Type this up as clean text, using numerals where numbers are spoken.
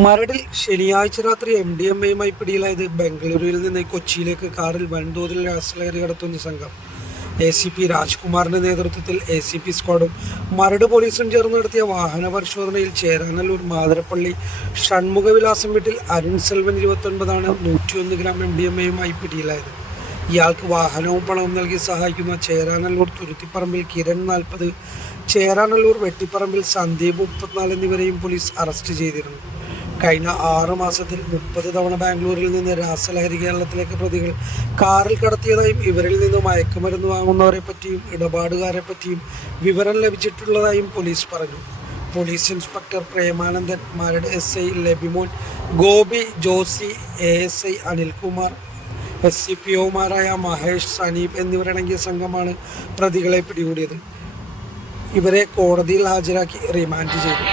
മരടിൽ ശനിയാഴ്ച രാത്രി MDMA-യുമായി പിടിയിലായത് ബംഗളൂരുവിൽ നിന്ന് കൊച്ചിയിലേക്ക് കാറിൽ വൻതോതിൽ രാസലഹരി കടത്തുന്ന സംഘം. ACP രാജ്കുമാറിന്റെ നേതൃത്വത്തിൽ ACP സ്ക്വാഡും മരട് പോലീസും ചേർന്ന് നടത്തിയ വാഹന പരിശോധനയിൽ ചേരാനല്ലൂർ മാതിരപ്പള്ളി ഷൺമുഖവിലാസം വീട്ടിൽ അരുൺ സെൽവൻ 29 101 ഗ്രാം MDMA-യുമായി പിടിയിലായത്. ഇയാൾക്ക് വാഹനവും പണവും നൽകി സഹായിക്കുന്ന ചേരാനല്ലൂർ തുരുത്തിപ്പറമ്പിൽ കിരൺ 40, ചേരാനല്ലൂർ വെട്ടിപ്പറമ്പിൽ സന്ദീപ് 34 എന്നിവരെയും പോലീസ് അറസ്റ്റ് ചെയ്തിരുന്നു. കഴിഞ്ഞ 6 മാസത്തിൽ 30 തവണ ബാംഗ്ലൂരിൽ നിന്ന് രാസലഹരി കേരളത്തിലേക്ക് പ്രതികൾ കാറിൽ കടത്തിയതായും ഇവരിൽ നിന്ന് മയക്കുമരുന്ന് വാങ്ങുന്നവരെ പറ്റിയും ഇടപാടുകാരെ പറ്റിയും വിവരം ലഭിച്ചിട്ടുള്ളതായും പോലീസ് പറഞ്ഞു. Police inspector Premanandan, Maradu SI Labimon, Gopi, Josy, ASI Anilkumar, SCPOമാരായ മഹേഷ്, സനീപ് എന്നിവരടങ്ങിയ സംഘമാണ് പ്രതികളെ പിടികൂടിയത്. ഇവരെ കോടതിയിൽ ഹാജരാക്കി റിമാൻഡ് ചെയ്തു.